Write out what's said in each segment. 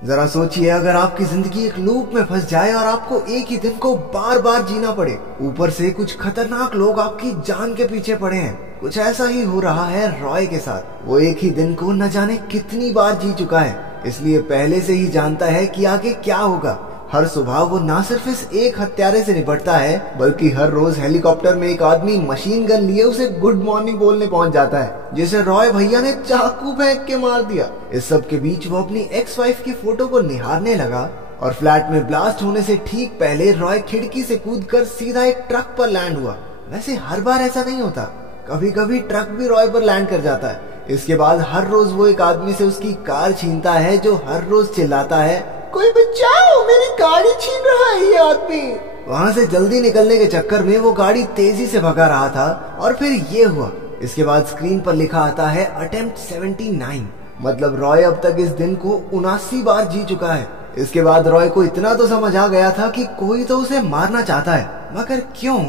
जरा सोचिए, अगर आपकी जिंदगी एक लूप में फंस जाए और आपको एक ही दिन को बार बार जीना पड़े, ऊपर से कुछ खतरनाक लोग आपकी जान के पीछे पड़े हैं। कुछ ऐसा ही हो रहा है रॉय के साथ। वो एक ही दिन को न जाने कितनी बार जी चुका है, इसलिए पहले से ही जानता है कि आगे क्या होगा। हर सुबह वो न सिर्फ इस एक हत्यारे से निपटता है, बल्कि हर रोज हेलीकॉप्टर में एक आदमी मशीन गन लिए उसे गुड मॉर्निंग बोलने पहुंच जाता है, जिसे रॉय भैया ने चाकू फेंक के मार दिया। इस सब के बीच वो अपनी एक्स वाइफ की फोटो को निहारने लगा और फ्लैट में ब्लास्ट होने से ठीक पहले रॉय खिड़की से कूदकर सीधा एक ट्रक पर लैंड हुआ। वैसे हर बार ऐसा नहीं होता, कभी कभी ट्रक भी रॉय पर लैंड कर जाता है। इसके बाद हर रोज वो एक आदमी से उसकी कार छीनता है, जो हर रोज चिल्लाता है, कोई बचाओ, मेरी गाड़ी छीन रहा है ये आदमी। वहाँ से जल्दी निकलने के चक्कर में वो गाड़ी तेजी से भगा रहा था और फिर ये हुआ। इसके बाद स्क्रीन पर लिखा आता है अटेम्प्ट 79, मतलब रॉय अब तक इस दिन को 79 बार जी चुका है। इसके बाद रॉय को इतना तो समझ आ गया था कि कोई तो उसे मारना चाहता है, मगर क्यों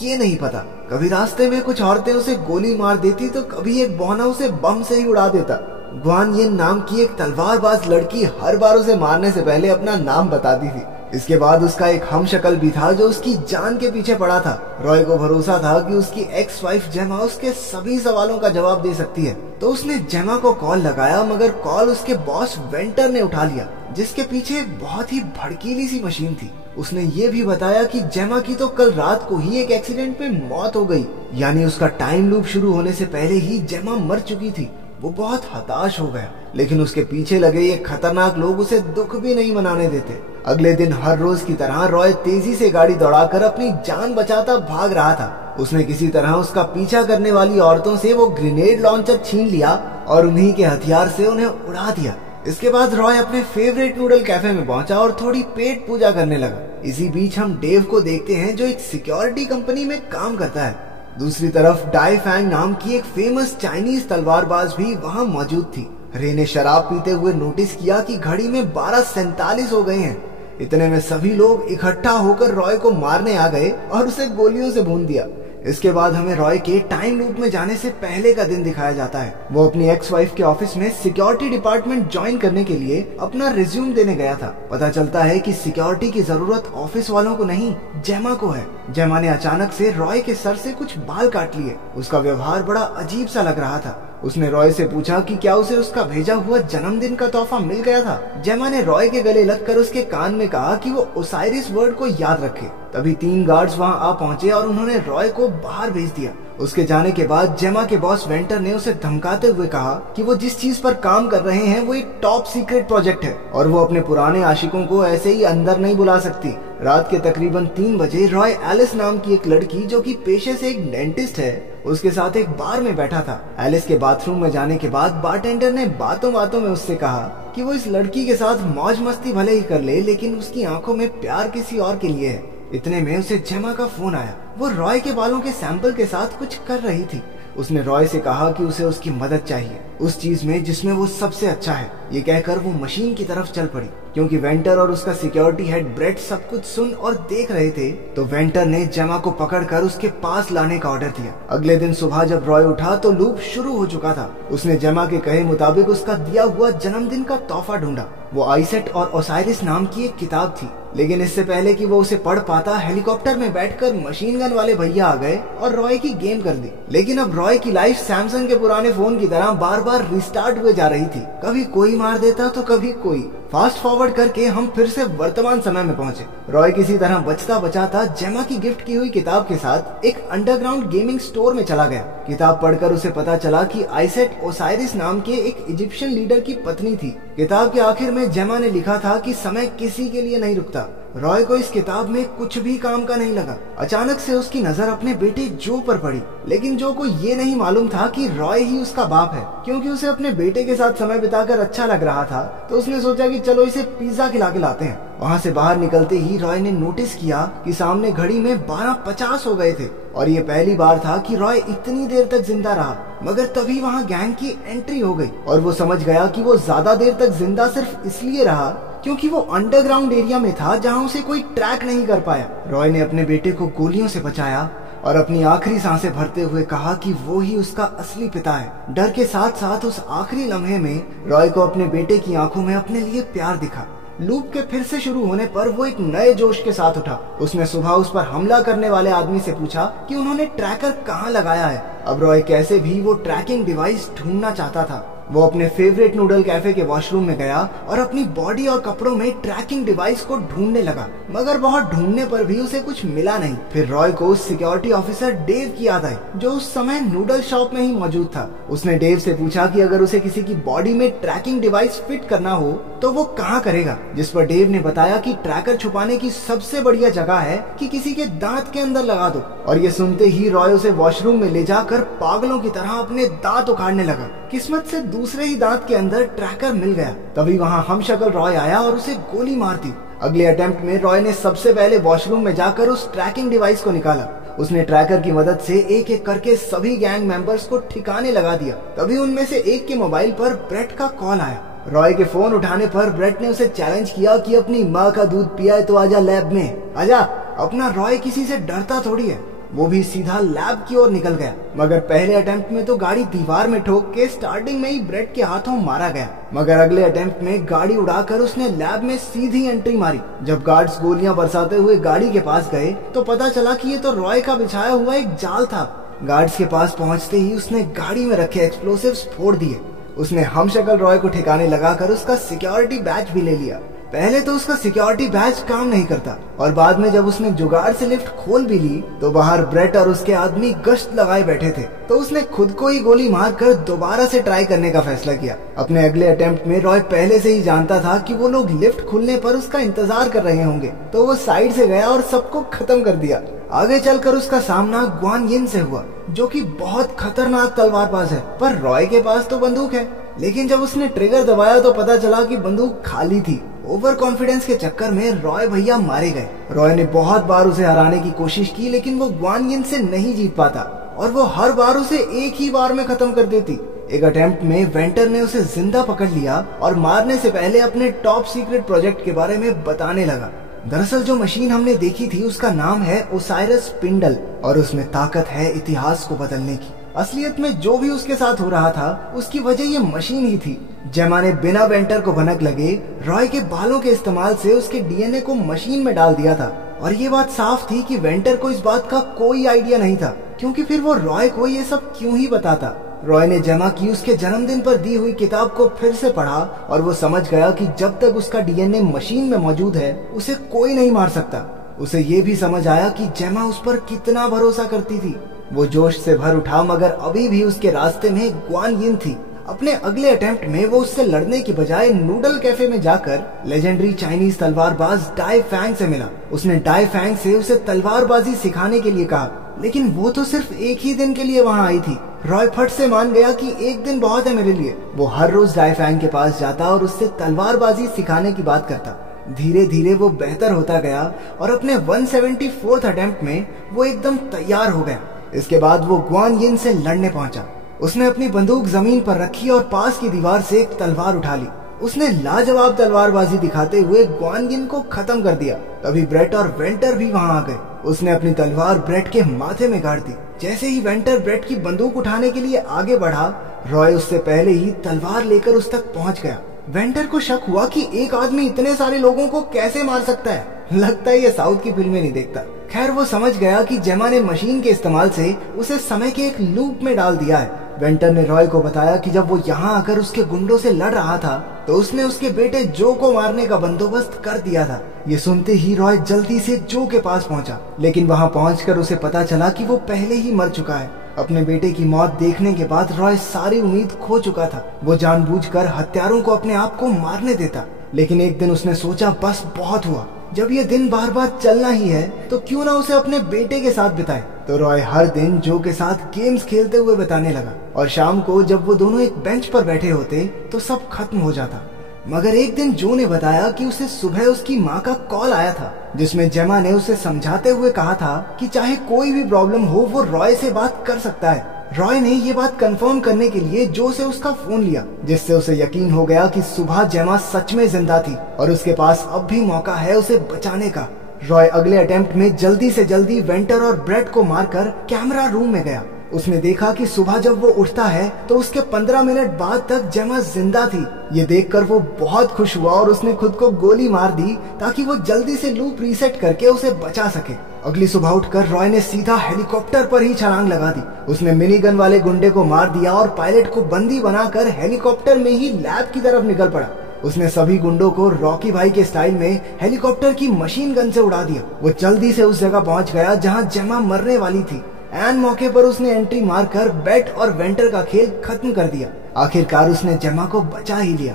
ये नहीं पता। कभी रास्ते में कुछ औरतें उसे गोली मार देती तो कभी एक बौना उसे बम से ही उड़ा देता। ग्वान येन नाम की एक तलवारबाज लड़की हर बार उसे मारने से पहले अपना नाम बताती थी। इसके बाद उसका एक हमशक्ल भी था जो उसकी जान के पीछे पड़ा था। रॉय को भरोसा था कि उसकी एक्स वाइफ जेमा उसके सभी सवालों का जवाब दे सकती है, तो उसने जेमा को कॉल लगाया, मगर कॉल उसके बॉस वेंटर ने उठा लिया, जिसके पीछे एक बहुत ही भड़कीली सी मशीन थी। उसने ये भी बताया कि जेमा की तो कल रात को ही एक एक्सीडेंट में मौत हो गई, यानी उसका टाइम लूप शुरू होने से पहले ही जेमा मर चुकी थी। वो बहुत हताश हो गया, लेकिन उसके पीछे लगे ये खतरनाक लोग उसे दुख भी नहीं मनाने देते। अगले दिन हर रोज की तरह रॉय तेजी से गाड़ी दौड़ाकर अपनी जान बचाता भाग रहा था। उसने किसी तरह उसका पीछा करने वाली औरतों से वो ग्रेनेड लॉन्चर छीन लिया और उन्हीं के हथियार से उन्हें उड़ा दिया। इसके बाद रॉय अपने फेवरेट नूडल कैफे में पहुंचा और थोड़ी पेट पूजा करने लगा। इसी बीच हम डेव को देखते हैं, जो एक सिक्योरिटी कंपनी में काम करता है। दूसरी तरफ डाई फैंग नाम की एक फेमस चाइनीज तलवारबाज भी वहाँ मौजूद थी। रे ने शराब पीते हुए नोटिस किया कि घड़ी में 12:47 हो गए हैं। इतने में सभी लोग इकट्ठा होकर रॉय को मारने आ गए और उसे गोलियों से भून दिया। इसके बाद हमें रॉय के टाइम लूप में जाने से पहले का दिन दिखाया जाता है। वो अपनी एक्स वाइफ के ऑफिस में सिक्योरिटी डिपार्टमेंट ज्वाइन करने के लिए अपना रिज्यूम देने गया था। पता चलता है कि सिक्योरिटी की जरूरत ऑफिस वालों को नहीं, जेमा को है। जेमा ने अचानक से रॉय के सर से कुछ बाल काट लिए। उसका व्यवहार बड़ा अजीब सा लग रहा था। उसने रॉय से पूछा कि क्या उसे उसका भेजा हुआ जन्मदिन का तोहफा मिल गया था। जेमा ने रॉय के गले लगकर उसके कान में कहा कि वो ओसाइरिस वर्ड को याद रखे। तभी 3 गार्ड्स वहां आ पहुंचे और उन्होंने रॉय को बाहर भेज दिया। उसके जाने के बाद जेमा के बॉस वेंटर ने उसे धमकाते हुए कहा कि वो जिस चीज पर काम कर रहे हैं वो एक टॉप सीक्रेट प्रोजेक्ट है और वो अपने पुराने आशिकों को ऐसे ही अंदर नहीं बुला सकती। रात के तकरीबन 3 बजे रॉय एलिस नाम की एक लड़की, जो कि पेशे से एक डेंटिस्ट है, उसके साथ एक बार में बैठा था। एलिस के बाथरूम में जाने के बाद बारटेंडर ने बातों बातों में उससे कहा कि वो इस लड़की के साथ मौज मस्ती भले ही कर ले, लेकिन उसकी आंखों में प्यार किसी और के लिए है। इतने में उसे जेमा का फोन आया। वो रॉय के बालों के सैंपल के साथ कुछ कर रही थी। उसने रॉय से कहा कि उसे उसकी मदद चाहिए उस चीज में जिसमें वो सबसे अच्छा है। ये कहकर वो मशीन की तरफ चल पड़ी। क्योंकि वेंटर और उसका सिक्योरिटी हेड ब्रेट सब कुछ सुन और देख रहे थे, तो वेंटर ने जेमा को पकड़कर उसके पास लाने का ऑर्डर दिया। अगले दिन सुबह जब रॉय उठा तो लूप शुरू हो चुका था। उसने जेमा के कहे मुताबिक उसका दिया हुआ जन्मदिन का तोहफा ढूंढा। वो आइसेट और ओसाइरिस नाम की एक किताब थी, लेकिन इससे पहले कि वो उसे पढ़ पाता, हेलीकॉप्टर में बैठकर मशीन गन वाले भैया आ गए और रॉय की गेम कर दी। लेकिन अब रॉय की लाइफ सैमसंग के पुराने फोन की तरह बार बार रिस्टार्ट हुए जा रही थी। कभी कोई मार देता तो कभी कोई। फास्ट फॉरवर्ड करके हम फिर से वर्तमान समय में पहुंचे। रॉय किसी तरह बचता बचाता जेमा की गिफ्ट की हुई किताब के साथ एक अंडरग्राउंड गेमिंग स्टोर में चला गया। किताब पढ़कर उसे पता चला कि आइसेट ओसाइरिस नाम के एक इजिप्शियन लीडर की पत्नी थी। किताब के आखिर में जेमा ने लिखा था कि समय किसी के लिए नहीं रुकता। रॉय को इस किताब में कुछ भी काम का नहीं लगा। अचानक से उसकी नजर अपने बेटे जो पर पड़ी, लेकिन जो को ये नहीं मालूम था कि रॉय ही उसका बाप है। क्योंकि उसे अपने बेटे के साथ समय बिताकर अच्छा लग रहा था, तो उसने सोचा कि चलो इसे पिज्जा खिला के लाते हैं। वहाँ से बाहर निकलते ही रॉय ने नोटिस किया कि सामने घड़ी में 12:50 हो गए थे और ये पहली बार था कि रॉय इतनी देर तक जिंदा रहा। मगर तभी वहाँ गैंग की एंट्री हो गई और वो समझ गया कि वो ज्यादा देर तक जिंदा सिर्फ इसलिए रहा क्योंकि वो अंडरग्राउंड एरिया में था जहाँ उसे कोई ट्रैक नहीं कर पाया। रॉय ने अपने बेटे को गोलियों से बचाया और अपनी आखिरी सांसें भरते हुए कहा कि वो ही उसका असली पिता है। डर के साथ साथ उस आखिरी लम्हे में रॉय को अपने बेटे की आंखों में अपने लिए प्यार दिखा। लूप के फिर से शुरू होने पर वो एक नए जोश के साथ उठा। उसने सुबह उस पर हमला करने वाले आदमी से पूछा कि उन्होंने ट्रैकर कहाँ लगाया है। अब रॉय कैसे भी वो ट्रैकिंग डिवाइस ढूंढना चाहता था। वो अपने फेवरेट नूडल कैफे के वॉशरूम में गया और अपनी बॉडी और कपड़ों में ट्रैकिंग डिवाइस को ढूंढने लगा, मगर बहुत ढूंढने पर भी उसे कुछ मिला नहीं। फिर रॉय को सिक्योरिटी ऑफिसर डेव की याद आई, जो उस समय नूडल शॉप में ही मौजूद था। उसने डेव से पूछा कि अगर उसे किसी की बॉडी में ट्रैकिंग डिवाइस फिट करना हो तो वो कहाँ करेगा, जिस पर डेव ने बताया कि ट्रैकर छुपाने की सबसे बढ़िया जगह है कि किसी के दांत के अंदर लगा दो। और ये सुनते ही रॉय उसे वॉशरूम में ले जाकर पागलों की तरह अपने दांत उखाड़ने लगा। किस्मत से दूसरे ही दांत के अंदर ट्रैकर मिल गया। तभी वहाँ हमशक्ल रॉय आया और उसे गोली मार दी। अगले अटेम्प्ट में रॉय ने सबसे पहले वॉशरूम में जाकर उस ट्रैकिंग डिवाइस को निकाला। उसने ट्रैकर की मदद से एक एक करके सभी गैंग मेंबर्स को ठिकाने लगा दिया। तभी उनमें से एक के मोबाइल पर ब्रेट का कॉल आया। रॉय के फोन उठाने पर ब्रेट ने उसे चैलेंज किया कि अपनी माँ का दूध पिया है तो आजा लैब में, आजा। अपना रॉय किसी से डरता थोड़ी है। वो भी सीधा लैब की ओर निकल गया, मगर पहले अटेम्प्ट में तो गाड़ी दीवार में ठोक के स्टार्टिंग में ही ब्रेट के हाथों मारा गया। मगर अगले अटेम्प्ट में गाड़ी उड़ाकर उसने लैब में सीधी एंट्री मारी। जब गार्ड्स गोलियां बरसाते हुए गाड़ी के पास गए तो पता चला कि ये तो रॉय का बिछाया हुआ एक जाल था। गार्ड्स के पास पहुंचते ही उसने गाड़ी में रखे एक्सप्लोसिव्स फोड़ दिए। उसने हमशक्ल रॉय को ठिकाने लगाकर उसका सिक्योरिटी बैज भी ले लिया। पहले तो उसका सिक्योरिटी बैज काम नहीं करता और बाद में जब उसने जुगाड़ से लिफ्ट खोल भी ली तो बाहर ब्रेट और उसके आदमी गश्त लगाए बैठे थे। तो उसने खुद को ही गोली मारकर दोबारा से ट्राई करने का फैसला किया। अपने अगले अटेम्प्ट में रॉय पहले से ही जानता था कि वो लोग लिफ्ट खुलने पर उसका इंतजार कर रहे होंगे, तो वो साइड से गया और सबको खत्म कर दिया। आगे चलकर उसका सामना ग्वान यिन से हुआ, जो कि बहुत खतरनाक तलवारबाज है। पर रॉय के पास तो बंदूक है, लेकिन जब उसने ट्रिगर दबाया तो पता चला कि बंदूक खाली थी। ओवर कॉन्फिडेंस के चक्कर में रॉय भैया मारे गए। रॉय ने बहुत बार उसे हराने की कोशिश की, लेकिन वो ग्वान यिन से नहीं जीत पाता और वो हर बार उसे एक ही बार में खत्म कर देती। एक अटेम्प्ट में वेंटर ने उसे जिंदा पकड़ लिया और मारने से पहले अपने टॉप सीक्रेट प्रोजेक्ट के बारे में बताने लगा। दरअसल जो मशीन हमने देखी थी उसका नाम है ओसाइरस स्पिंडल और उसमें ताकत है इतिहास को बदलने की। असलियत में जो भी उसके साथ हो रहा था उसकी वजह ये मशीन ही थी। जेमा ने बिना वेंटर को भनक लगे रॉय के बालों के इस्तेमाल से उसके डीएनए को मशीन में डाल दिया था। और ये बात साफ थी कि वेंटर को इस बात का कोई आइडिया नहीं था, क्योंकि फिर वो रॉय को ये सब क्यों ही बताता। रॉय ने जेमा की उसके जन्मदिन पर दी हुई किताब को फिर से पढ़ा और वो समझ गया कि जब तक उसका डीएनए मशीन में मौजूद है उसे कोई नहीं मार सकता। उसे ये भी समझ आया कि जेमा उस पर कितना भरोसा करती थी। वो जोश से भर उठा, मगर अभी भी उसके रास्ते में ग्वान यिन थी। अपने अगले अटेम्प्ट में वो उससे लड़ने की बजाय नूडल कैफे में जाकर लेजेंडरी चाइनीज तलवारबाज डाई फैंग से मिला। उसने डाई फैंग से उसे तलवारबाजी सिखाने के लिए कहा, लेकिन वो तो सिर्फ एक ही दिन के लिए वहाँ आई थी। रॉय फट से मान गया कि एक दिन बहुत है मेरे लिए। वो हर रोज डाई फैंग के पास जाता और उससे तलवारबाजी सिखाने की बात करता। धीरे धीरे वो बेहतर होता गया और अपने 174th अटेम्प्ट में वो एकदम तैयार हो गया। इसके बाद वो ग्वान यिन से लड़ने पहुंचा। उसने अपनी बंदूक जमीन पर रखी और पास की दीवार से एक तलवार उठा ली। उसने लाजवाब तलवारबाजी दिखाते हुए ग्वान यिन को खत्म कर दिया। तभी ब्रेट और वेंटर भी वहां आ गए। उसने अपनी तलवार ब्रेट के माथे में गाड़ दी। जैसे ही वेंटर ब्रेट की बंदूक उठाने के लिए आगे बढ़ा, रॉय उससे पहले ही तलवार लेकर उस तक पहुंच गया। वेंटर को शक हुआ कि एक आदमी इतने सारे लोगों को कैसे मार सकता है। लगता है ये साउथ की फिल्में नहीं देखता। खैर वो समझ गया कि जेमा ने मशीन के इस्तेमाल से उसे समय के एक लूप में डाल दिया है। वेंटर ने रॉय को बताया कि जब वो यहाँ आकर उसके गुंडों से लड़ रहा था तो उसने उसके बेटे जो को मारने का बंदोबस्त कर दिया था। ये सुनते ही रॉय जल्दी से जो के पास पहुंचा, लेकिन वहां पहुंचकर उसे पता चला कि वो पहले ही मर चुका है। अपने बेटे की मौत देखने के बाद रॉय सारी उम्मीद खो चुका था। वो जानबूझकर हत्यारों को अपने आप को मारने देता, लेकिन एक दिन उसने सोचा बस बहुत हुआ। जब ये दिन बार बार चलना ही है तो क्यों ना उसे अपने बेटे के साथ बिताए। तो रॉय हर दिन जो के साथ गेम्स खेलते हुए बिताने लगा और शाम को जब वो दोनों एक बेंच पर बैठे होते तो सब खत्म हो जाता। मगर एक दिन जो ने बताया कि उसे सुबह उसकी माँ का कॉल आया था, जिसमें जेमा ने उसे समझाते हुए कहा था कि चाहे कोई भी प्रॉब्लम हो वो रॉय से बात कर सकता है। रॉय ने ये बात कंफर्म करने के लिए जो से उसका फोन लिया, जिससे उसे यकीन हो गया कि सुबह जेमा सच में जिंदा थी और उसके पास अब भी मौका है उसे बचाने का। रॉय अगले अटेम्प्ट में जल्दी से जल्दी वेंटर और ब्रेट को मारकर कैमरा रूम में गया। उसने देखा कि सुबह जब वो उठता है तो उसके 15 मिनट बाद तक जेमा जिंदा थी। ये देखकर वो बहुत खुश हुआ और उसने खुद को गोली मार दी ताकि वो जल्दी से लूप रीसेट करके उसे बचा सके। अगली सुबह उठकर रॉय ने सीधा हेलीकॉप्टर पर ही छलांग लगा दी। उसने मिनी गन वाले गुंडे को मार दिया और पायलट को बंदी बनाकर हेलीकॉप्टर में ही लैब की तरफ निकल पड़ा। उसने सभी गुंडों को रॉकी भाई के स्टाइल में हेलीकॉप्टर की मशीन गन से उड़ा दिया। वो जल्दी से उस जगह पहुंच गया जहां जेमा मरने वाली थी। एन मौके पर उसने एंट्री मारकर बेट और वेंटर का खेल खत्म कर दिया। आखिरकार उसने जेमा को बचा ही लिया।